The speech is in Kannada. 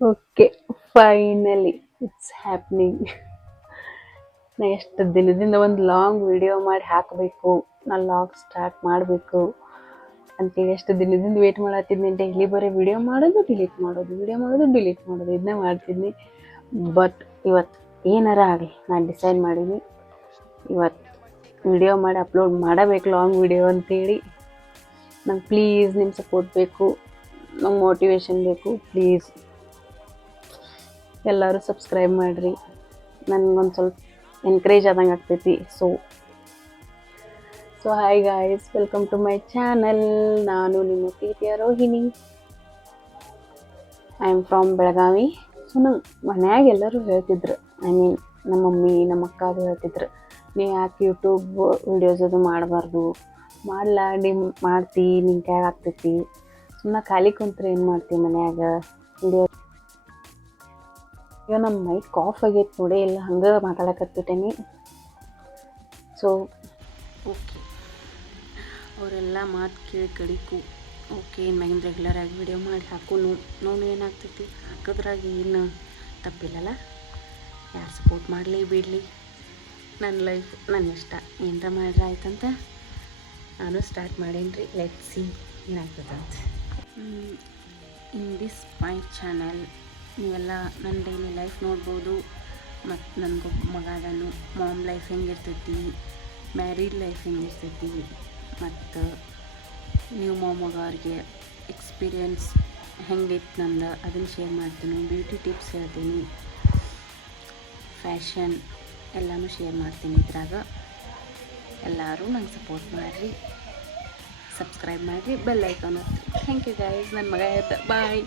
Okay, finally it's happening. ನಾ ಎಷ್ಟು ದಿನದಿಂದ ಒಂದು ಲಾಂಗ್ ವಿಡಿಯೋ ಮಾಡಿ ಹಾಕಬೇಕು, ನಾ ಲಾಗ್ ಸ್ಟಾರ್ಟ್ ಮಾಡಬೇಕು ಅಂತೇಳಿ ಎಷ್ಟು ದಿನದಿಂದ ವೇಟ್ ಮಾಡತ್ತಿದ್ನಿ. ಡೈಲಿ ಬರೀ ವಿಡಿಯೋ ಮಾಡೋದು ಡಿಲೀಟ್ ಮಾಡೋದು, ವಿಡಿಯೋ ಮಾಡೋದು ಡಿಲೀಟ್ ಮಾಡೋದು, ಇದನ್ನೇ ಮಾಡ್ತಿದ್ನಿ. ಬಟ್ ಇವತ್ತು ಏನಾರ ಆಗಲಿ, ನಾನು ಡಿಸೈಡ್ ಮಾಡೀನಿ ಇವತ್ತು ವಿಡಿಯೋ ಮಾಡಿ ಅಪ್ಲೋಡ್ ಮಾಡಬೇಕು, ಲಾಂಗ್ ವಿಡಿಯೋ ಅಂತೇಳಿ. ನಂಗೆ ಪ್ಲೀಸ್ ನಿಮ್ಮ ಸಪೋರ್ಟ್ ಬೇಕು, ನಂಗೆ ಮೋಟಿವೇಶನ್ ಬೇಕು. ಪ್ಲೀಸ್ ಎಲ್ಲರೂ ಸಬ್ಸ್ಕ್ರೈಬ್ ಮಾಡಿರಿ, ನನಗೊಂದು ಸ್ವಲ್ಪ ಎನ್ಕರೇಜ್ ಆದಂಗೆ ಆಗ್ತೈತಿ. So hi guys, welcome to my channel. ನಾನು ನಿಮ್ಮ ಪ್ರೀತಿಯ Rohini. I am from Belagavi. So ನಂಗೆ ಮನ್ಯಾಗ ಎಲ್ಲರೂ ಹೇಳ್ತಿದ್ರು, ಐ ಮೀನ್ ನಮ್ಮ ಮಮ್ಮಿ ನಮ್ಮ ಅಕ್ಕ ಅದು ಹೇಳ್ತಿದ್ರು, ನೀ ಯಾಕೆ ಯೂಟ್ಯೂಬ್ ವಿಡಿಯೋಸ್ ಅದು ಮಾಡಬಾರ್ದು, ಮಾಡ್ತಿ, ನಿನ್ನ ಕೈಯಾಗ ಆಗ್ತೈತಿ, ಸುಮ್ಮನೆ ಖಾಲಿ ಕುಂತ್ರೆ ಏನು ಮಾಡ್ತೀವಿ ಮನ್ಯಾಗ ವಿಡಿಯೋ. ಈಗ ನಮ್ಮ ಮೈಕ್ ಕಾಫ್ ಆಗೈತೆ ನೋಡಿ, ಇಲ್ಲ ಹಂಗೆ ಮಾತಾಡಕತ್ತಿಟ್ಟೇನಿ. ಸೊ ಓಕೆ, ಅವರೆಲ್ಲ ಮಾತು ಕೇಳಿ ಕಡಿಕು ಓಕೆ, ಮ್ಯಾಗಿನ ರೆಗ್ಯುಲರಾಗಿ ವಿಡಿಯೋ ಮಾಡಿ ಹಾಕೋನು ನೋಡು ಏನಾಗ್ತೈತಿ. ಹಾಕೋದ್ರಾಗ ಏನು ತಪ್ಪಿಲ್ಲಲ್ಲ. ಯಾರು ಸಪೋರ್ಟ್ ಮಾಡಲಿ ಬಿಡಲಿ, ನನ್ನ ಲೈಫ್ ನನ್ನ ಇಷ್ಟ. ಏನರ ಮಾಡ್ರೆ ಆಯ್ತಂತ ನಾನು ಸ್ಟಾರ್ಟ್ ಮಾಡೀನಿ ರೀ. ಲೆಟ್ ಸಿ ಏನಾಗ್ತದಂತ. ಇನ್ ದಿಸ್ ಮೈ ಚಾನಲ್ ನೀವೆಲ್ಲ ನನ್ನ ಡೈಲಿ ಲೈಫ್ ನೋಡ್ಬೋದು. ಮತ್ತು ನನಗೊಬ್ಬ ಮಗ ಅದಾನು, ಮಾಮ್ ಲೈಫ್ ಹೆಂಗಿರ್ತೈತಿ, ಮ್ಯಾರಿಡ್ ಲೈಫ್ ಹೆಂಗಿರ್ತೈತಿ, ಮತ್ತು ನೀವು ಮೊಮ್ಮಗವ್ರಿಗೆ ಎಕ್ಸ್ಪೀರಿಯನ್ಸ್ ಹೆಂಗಿತ್ತು ನಂದು ಅದನ್ನು ಶೇರ್ ಮಾಡ್ತೀನಿ. ಬ್ಯೂಟಿ ಟಿಪ್ಸ್ ಹೇಳ್ತೀನಿ, ಫ್ಯಾಷನ್ ಎಲ್ಲನೂ ಶೇರ್ ಮಾಡ್ತೀನಿ. ಇದ್ರಾಗ ಎಲ್ಲರೂ ನಂಗೆ ಸಪೋರ್ಟ್ ಮಾಡಿರಿ, ಸಬ್ಸ್ಕ್ರೈಬ್ ಮಾಡಿರಿ, ಬೆಲ್ ಐಕಾನ್ ಒತ್ತಿ. Thank you guys. ನನ್ನ ಮಗ ಹೇಳ್ತಾ ಬಾಯ್.